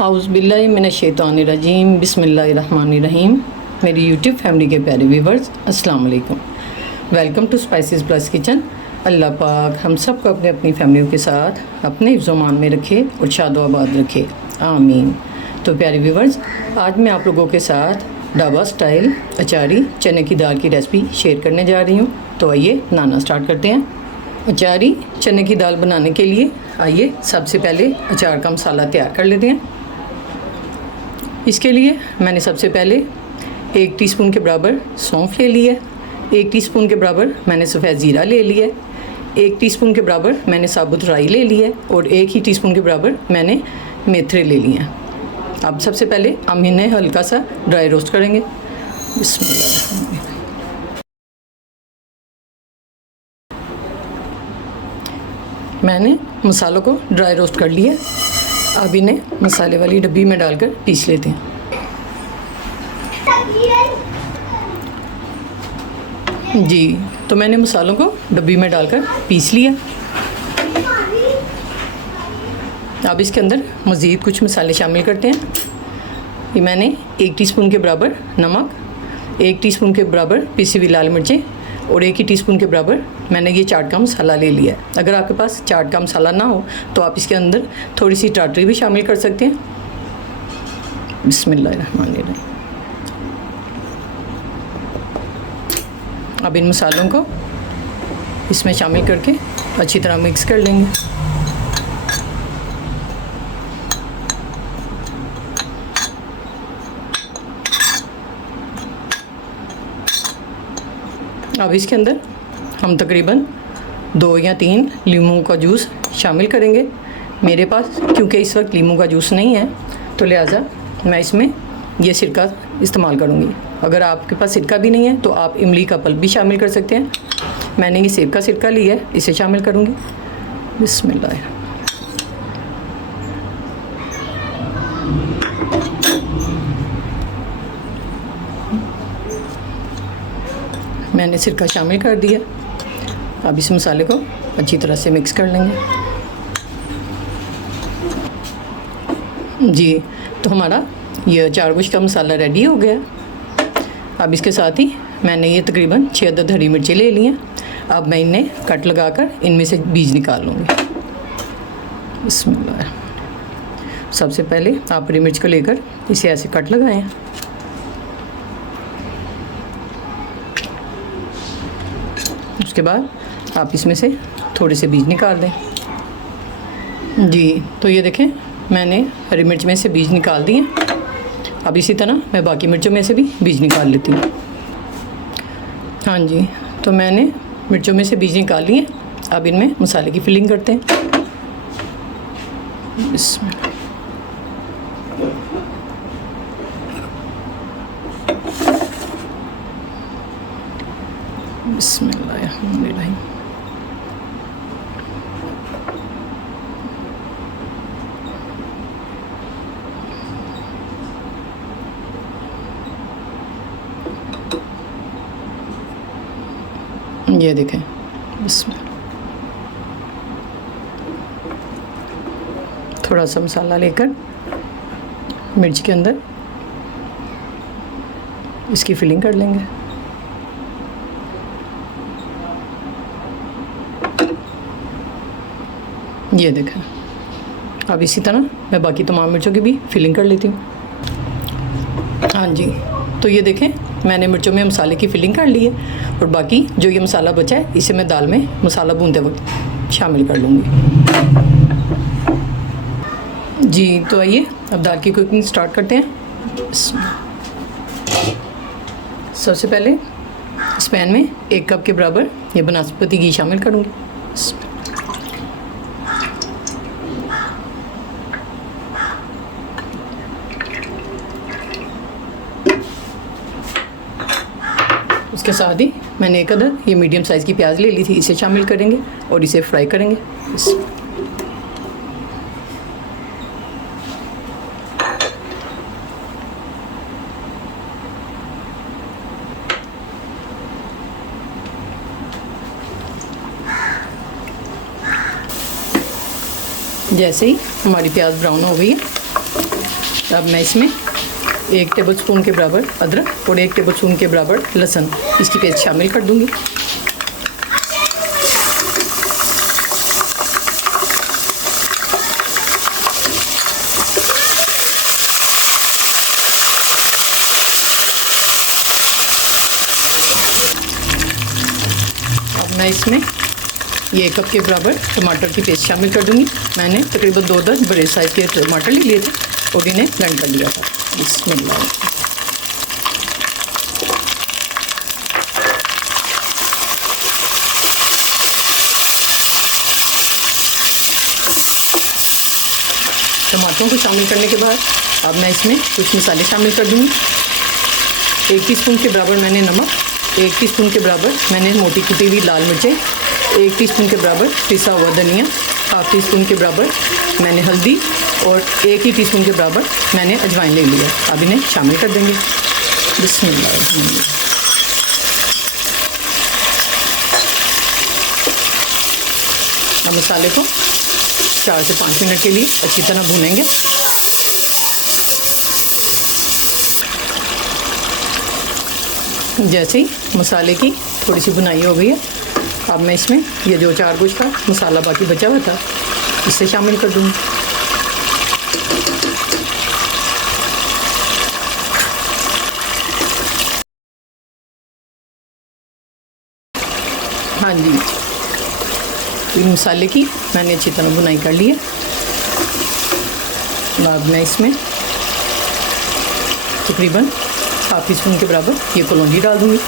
आउज़ुबिल्लाहिमिनश्शैतानिर्रजीम बिस्मिल्लाहिर्रहमानिर्रहीम। मेरी YouTube family के प्यारे व्यूवर्स अस्सलाम वालेकुम। Welcome to Spices Plus Kitchen. अल्लाह पाक हम सब को अपने अपनी फैमिलियों के साथ अपने हिफ्ज़-ओ-मान में रखे और शादो-आबाद रखे, आमीन। तो प्यारे व्यूवर्स, आज मैं आप लोगों के साथ ढाबा स्टाइल अचारी चने की दाल की रेसिपी शेयर करने जा रही हूँ। तो आइए बनाना स्टार्ट करते हैं। अचारी चने की दाल बनाने के लिए आइए सबसे पहले अचार का मसाला तैयार कर लेते हैं। इसके लिए मैंने सबसे पहले 1 टीस्पून के बराबर सौंफ ले ली है, 1 टीस्पून के बराबर मैंने सफ़ेद ज़ीरा ले लिया है, 1 टीस्पून के बराबर मैंने साबुत राई ले ली है और 1 ही टीस्पून के बराबर मैंने मेथरे ले लिए हैं। अब सबसे पहले हम इन्हें हल्का सा ड्राई रोस्ट करेंगे। बिस्मिल्लाह। मैंने मसालों को ड्राई रोस्ट कर लिया। अब इन्हें मसाले वाली डब्बी में डालकर पीस लेते हैं। जी, तो मैंने मसालों को डब्बी में डालकर पीस लिया। अब इसके अंदर मज़ीद कुछ मसाले शामिल करते हैं। ये मैंने 1 टीस्पून के बराबर नमक, 1 टीस्पून के बराबर पिसी हुई लाल मिर्चें और 1 ही टीस्पून के बराबर मैंने ये चाट का मसाला ले लिया है। अगर आपके पास चाट का मसाला ना हो तो आप इसके अंदर थोड़ी सी टाटरी भी शामिल कर सकते हैं। बिस्मिल्लाहिर्रहमानिर्रहीम। अब इन मसालों को इसमें शामिल करके अच्छी तरह मिक्स कर लेंगे। अब इसके अंदर हम तकरीबन 2 या 3 लीमू का जूस शामिल करेंगे। मेरे पास क्योंकि इस वक्त लीमू का जूस नहीं है तो लिहाजा मैं इसमें ये सिरका इस्तेमाल करूँगी। अगर आपके पास सिरका भी नहीं है तो आप इमली का पल्प भी शामिल कर सकते हैं। मैंने ये सेब का सिरका लिया है, इसे शामिल करूँगी। बिस्मिल्लाह। मैंने सिरका शामिल कर दिया। अब इस मसाले को अच्छी तरह से मिक्स कर लेंगे। जी, तो हमारा ये अचार गोश्त का मसाला रेडी हो गया। अब इसके साथ ही मैंने ये तकरीबन 6 अदद हरी मिर्चें ले ली हैं। अब मैं इन्हें कट लगाकर इनमें से बीज निकाल लूँगी। बिस्मिल्लाह। सबसे पहले आप हरी मिर्च को लेकर इसे ऐसे कट लगाएं। उसके बाद आप इसमें से थोड़े से बीज निकाल दें। जी, तो ये देखें मैंने हरी मिर्च में से बीज निकाल दिए। अब इसी तरह मैं बाकी मिर्चों में से भी बीज निकाल लेती हूँ। हाँ जी, तो मैंने मिर्चों में से बीज निकाल लिए। अब इनमें मसाले की फिलिंग करते हैं। इसमें बिस्मिल्लाहिर्रहमानिर्रहीम। ये देखें, बिस्मिल्लाह। थोड़ा सा मसाला लेकर मिर्च के अंदर इसकी फिलिंग कर लेंगे। ये देखें। अब इसी तरह मैं बाकी तमाम मिर्चों की भी फिलिंग कर लेती हूँ। हाँ जी, तो ये देखें मैंने मिर्चों में मसाले की फिलिंग कर ली है और बाकी जो ये मसाला बचा है इसे मैं दाल में मसाला भूनते वक्त शामिल कर लूँगी। जी, तो आइए अब दाल की कुकिंग स्टार्ट करते हैं। सबसे पहले इस पैन में 1 कप के बराबर ये बनास्पति घी शामिल करूँगी। उसके साथ ही मैंने 1 अदद ये मीडियम साइज़ की प्याज ले ली थी, इसे शामिल करेंगे और इसे फ्राई करेंगे। जैसे ही हमारी प्याज ब्राउन हो गई है अब मैं इसमें 1 टेबलस्पून के बराबर अदरक और 1 टेबलस्पून के बराबर लहसुन इसकी पेस्ट शामिल कर दूंगी। अब मैं इसमें ये 1 कप के बराबर टमाटर की पेस्ट शामिल कर दूंगी। मैंने तकरीबन 2 बड़े साइज़ के टमाटर ले लिए थे और इन्हें ब्लेंड कर लिया था। बिस्मिल्लाह। टमाटरों को शामिल करने के बाद अब मैं इसमें कुछ मसाले शामिल कर दूंगी। 1 टीस्पून के बराबर मैंने नमक, 1 टीस्पून के बराबर मैंने मोटी कुटी हुई लाल मिर्चें, 1 टीस्पून के बराबर पिसा हुआ धनिया, हाफ टी स्पून के बराबर मैंने हल्दी और 1 ही टीस्पून के बराबर मैंने अजवाइन ले लिया। अब इन्हें शामिल कर देंगे। बिस्मिल्लाह। अब मसाले को 4 से 5 मिनट के लिए अच्छी तरह भूनेंगे। जैसे ही मसाले की थोड़ी सी भुनाई हो गई है, अब मैं इसमें ये जो 4 गोश्त का मसाला बाकी बचा हुआ था इसे शामिल कर दूँगी। हाँ जी, इन मसाले की मैंने अच्छी तरह भुनाई कर ली है। अब मैं इसमें तकरीबन हाफ टी स्पून के बराबर ये कलौंजी डाल दूँगी।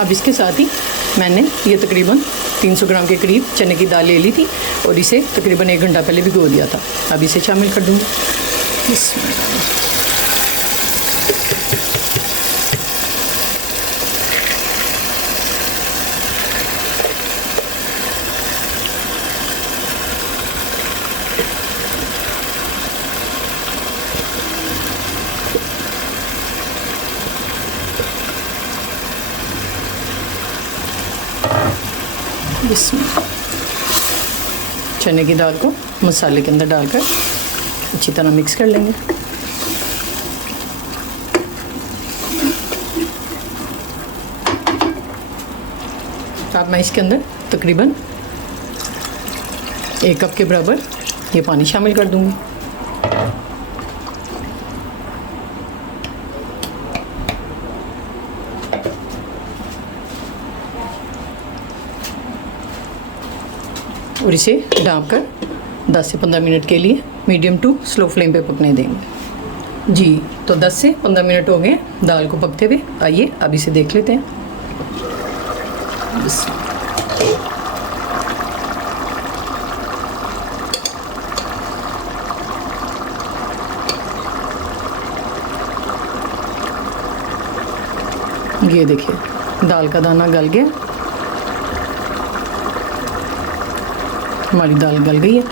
अब इसके साथ ही मैंने ये तकरीबन 300 ग्राम के करीब चने की दाल ले ली थी और इसे तकरीबन 1 घंटा पहले भिगो दिया था। अब इसे शामिल कर दूँगी। इसमें चने की दाल को मसाले के अंदर डालकर अच्छी तरह मिक्स कर लेंगे। अब मैं इसके अंदर तकरीबन 1 कप के बराबर ये पानी शामिल कर दूंगी। और इसे ढाँप कर 10 से 15 मिनट के लिए मीडियम टू स्लो फ्लेम पे पकने देंगे। जी, तो 10 से 15 मिनट हो गए दाल को पकते हुए। आइए अब इसे देख लेते हैं। ये देखिए दाल का दाना गल गया, हमारी दाल गल गई है।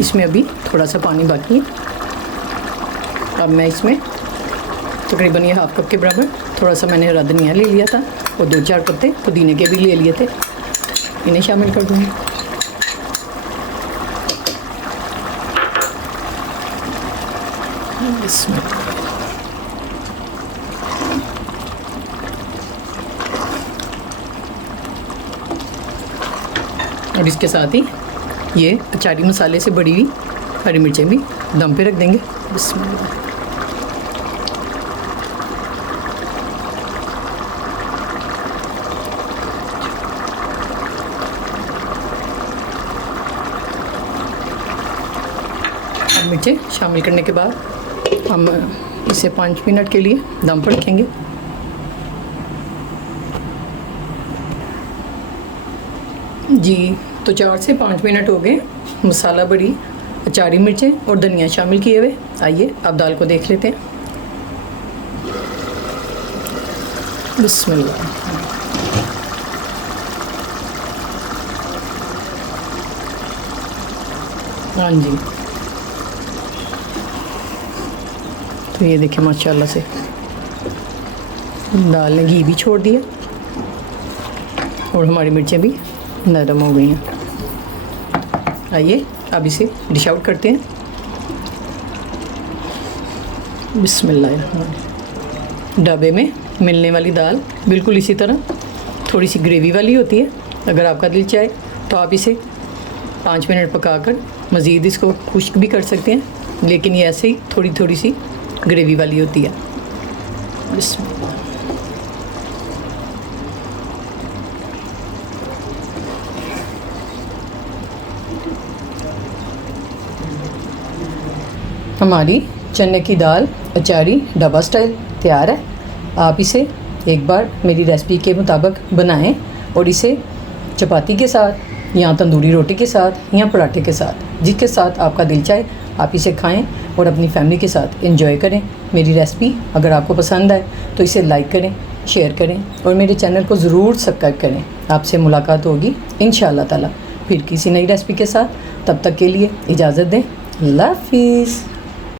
इसमें अभी थोड़ा सा पानी बाकी है। अब मैं इसमें तकरीबन ये हाफ कप के बराबर थोड़ा सा मैंने हरा धनिया ले लिया था और 2-4 पत्ते पुदीने के भी ले लिए थे, इन्हें शामिल कर दूँगी। इसमें और इसके साथ ही ये अचारी मसाले से बड़ी हुई हरी मिर्चें भी दम पे रख देंगे। बिस्मिल्लाह। मिर्चें शामिल करने के बाद हम इसे 5 मिनट के लिए दम पर रखेंगे। जी, तो 4 से 5 मिनट हो गए मसाला बड़ी अचारी मिर्चें और धनिया शामिल किए हुए। आइए अब दाल को देख लेते हैं। बिस्मिल्लाह। हाँ जी, तो ये देखिए माशाल्लाह से दाल ने घी भी छोड़ दिया और हमारी मिर्चें भी नरम हो गई हैं। आइए अब इसे डिश आउट करते हैं। बिस्मिल्लाह। डब्बे में मिलने वाली दाल बिल्कुल इसी तरह थोड़ी सी ग्रेवी वाली होती है। अगर आपका दिल चाहे तो आप इसे 5 मिनट पकाकर मज़ीद इसको खुश्क भी कर सकते हैं, लेकिन ये ऐसे ही थोड़ी थोड़ी सी ग्रेवी वाली होती है। बिस्मिल्लाह। हमारी चने की दाल अचारी ढाबा स्टाइल तैयार है। आप इसे एक बार मेरी रेसिपी के मुताबिक बनाएं और इसे चपाती के साथ या तंदूरी रोटी के साथ या पराठे के साथ, जिसके साथ आपका दिल चाहे आप इसे खाएं और अपनी फैमिली के साथ एंजॉय करें। मेरी रेसिपी अगर आपको पसंद आए तो इसे लाइक करें, शेयर करें और मेरे चैनल को ज़रूर सब्सक्राइब करें। आपसे मुलाकात होगी इंशाअल्लाह ताला फिर किसी नई रेसिपी के साथ। तब तक के लिए इजाज़त दें। अल्लाह हाफिज़।